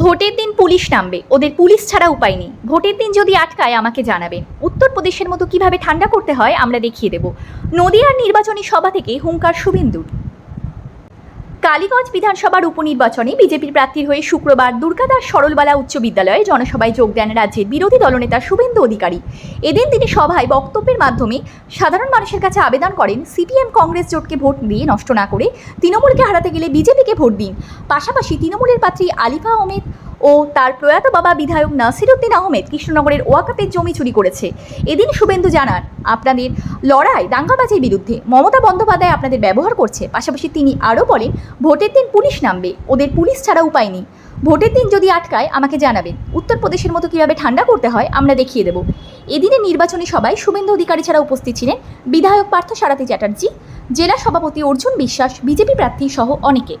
ভোটের দিন পুলিশ নামবে, ওদের পুলিশ ছাড়া উপায় নেই। ভোটের দিন যদি আটকায় আমাকে জানাবেন। উত্তরপ্রদেশের মতো কিভাবে ঠান্ডা করতে হয় আমরা দেখিয়ে দেব। নদিয়ার নির্বাচনী সভা থেকে হুঙ্কার শুভেন্দুর। কালীগঞ্জ বিধানসভার উপনির্বাচনে বিজেপির প্রার্থীর হয়ে শুক্রবার দুর্গাদাস সরলবালা উচ্চ বিদ্যালয়ে জনসভায় যোগ দেন রাজ্যের বিরোধী দলনেতা শুভেন্দু অধিকারী। এদিন তিনি সভায় বক্তব্যের মাধ্যমে সাধারণ মানুষের কাছে আবেদন করেন, সিপিএম কংগ্রেস জোটকে ভোট দিয়ে নষ্ট না করে তৃণমূলকে হারাতে গেলে বিজেপিকে ভোট দিন। পাশাপাশি তৃণমূলের প্রার্থী আলিফা আহমেদ ও তার প্রয়াত বাবা বিধায়ক নাসিরউদ্দিন আহমেদ কৃষ্ণনগরের ওয়াকাপের জমি চুরি করেছে। এদিন শুভেন্দু জানান, আপনাদের লড়াই দাঙ্গাবাজের বিরুদ্ধে, মমতা বন্দ্যোপাধ্যায় আপনাদের ব্যবহার করছে। পাশাপাশি তিনি আরও বলেন, ভোটের দিন পুলিশ নামবে, ওদের পুলিশ ছাড়া উপায় নেই। ভোটের দিন যদি আটকায় আমাকে জানাবেন। উত্তরপ্রদেশের মতো কীভাবে ঠান্ডা করতে হয় আমরা দেখিয়ে দেব। এদিনের নির্বাচনী সভায় শুভেন্দু অধিকারী ছাড়া উপস্থিত ছিলেন বিধায়ক পার্থসারথী চ্যাটার্জি, জেলা সভাপতি অর্জুন বিশ্বাস, বিজেপি প্রার্থী সহ অনেকে।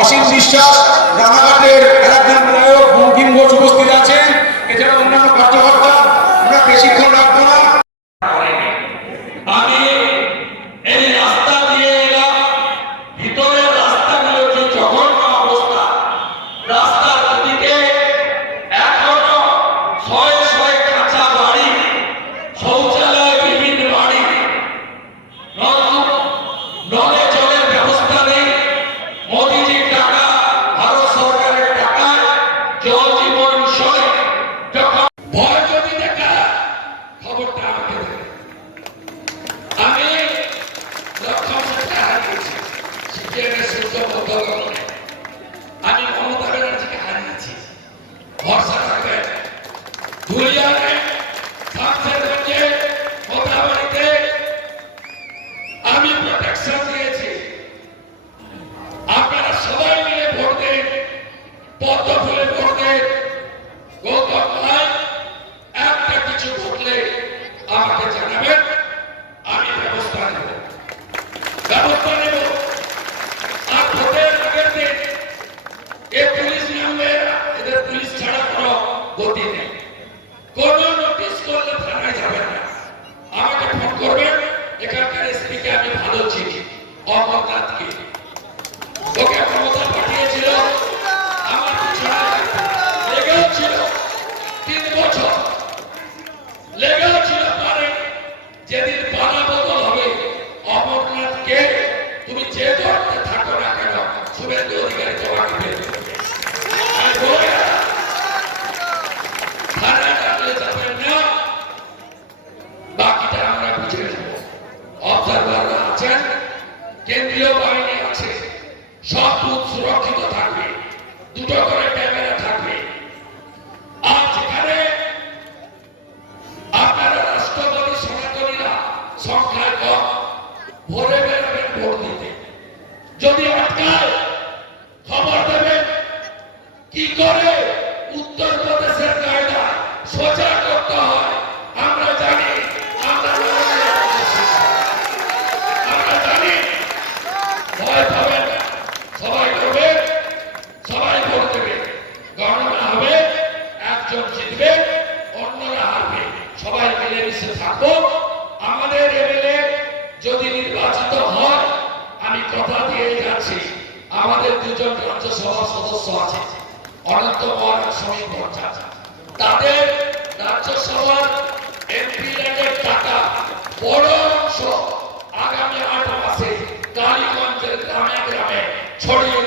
অসীম বিশ্বাস রানাঘাটের একজন বিধায়ক বঙ্কিম ঘোষ উপস্থিত আছেন। এছাড়া অন্যান্য কার্যকর্তা, আমরা বেশিক্ষণ রাখবো না। আমি এই রাস্তা দিয়ে এলাম, ভিতরের রাস্তাগুলো যে জঘন্য অবস্থা, রাস্তার দিকে এখনো শয়ে শয়ে কাঁচা বাড়ি, শৌচালয় বিভিন্ন বাড়ি, নলে জলের ব্যবস্থা নেই। মোদিজির টাকা, ভারত সরকারের টাকায় জল জীবন মিশন যখন ভয় যদি দেখা খবরটা আমাকে দেবে। আমি লক্ষণ টাকা হারিয়েছি, সিপিএমের সূর্য আমি মমতা ব্যানার্জিকে হারিয়েছি। ভরসা রাখবেন। ধুলিয়ানে, শামশেরগঞ্জে, মোথাবাড়িতে আমি প্রোটেকশন দিয়েছি। আপনারা সবাই মিলে ভোট দেন, পদ্ম ফুলে ভোট দেন। গৌতম ভাই একটা কিছু ঘটলে আমাকে জানাবেন, আমি ব্যবস্থা নেব। আর ভোটের আগের দিন এ পুলিশ নামবে, এদের পুলিশ ছাড়া কোনো গতি নেই। কোনো নোটিশ করলে থানায় যাবেন না, আমাকে ফোন করবেন। এখানকার এসপিকে আমি ভালো চিনি, অমরনাথকে। ওকে ক্ষমতা পাঠিয়েছিল আমার পিছনে, লেগেও ছিল 3 বছর, লেগেও ছিল। পারে যেদিন পালা বদল হবে, অমরনাথকে তুমি যে ধরতে থাকো না কেন, শুভেন্দু অধিকারী তোমাকে বের করবে। থানায় ডাকলে যাবেন না, বাকিটা আমরা বুঝে নেব। অবজারভাররা আছেন, কেন্দ্রীয় বাহিনী আছে, সব বুথ সুরক্ষিত থাকবে, 2টো করে ক্যামেরা থাকবে। আর যেখানে আপনারা রাষ্ট্রপতি সনাতনীরা সংখ্যায় কম, ভোরে বেরোবেন ভোট দিতে। যদি আটকায় খবর দেবেন। কি করে উত্তরপ্রদেশের কায়দা সোজা করতে হয় আমরা জানি, আমরা জানি। ভয় পাবেন না, সবাই করবে, সবাই ভোট দেবে। গণনা হবে, একজন জিতবে, অন্যরা হারবে। সবাই মিলেমিশে থাকবো। আমাদের এমএলএ যদি নির্বাচিত হয়, আমি কথা দিয়ে যাচ্ছি, আমাদের 2জন রাজ্যসভা সদস্য আছে, অনন্ত মহারাজ সমীর ভট্টাচার্য। তাদের রাজ্যসভার এমপি ল্যান্ডের টাকা বড় অংশ আগামী 8 মাসে কালীগঞ্জের গ্রামে গ্রামে ছড়িয়ে